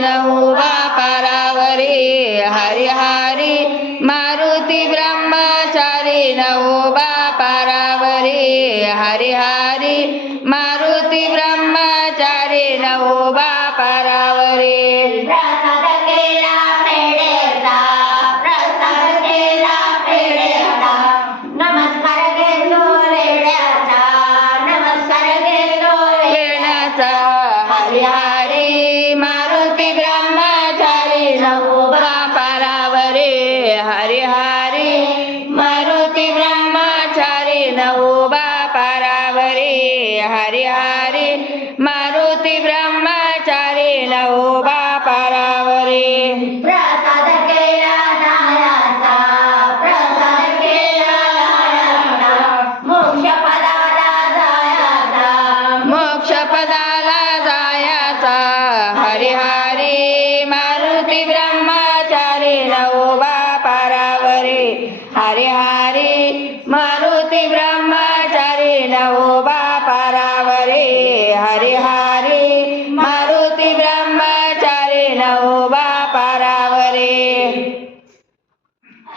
नऊ पारावरी हरी हरी मारुती ब्रह्मचारी नऊ पारावरी हरी हरी मारुती ब्रह्मचारी नऊ पारावरी Yeah. हरी हरी मारुती ब्रह्मचारी नवोबा पारावरे. प्रसाद केला दायाचा प्रसाद केला दायाचा मोक्ष पदाला जायाचा. मोक्ष पदाला जायाचा. हरी हरी मारुती ब्रह्मचारी नवोबा पारावरे. हरी हरी मारुती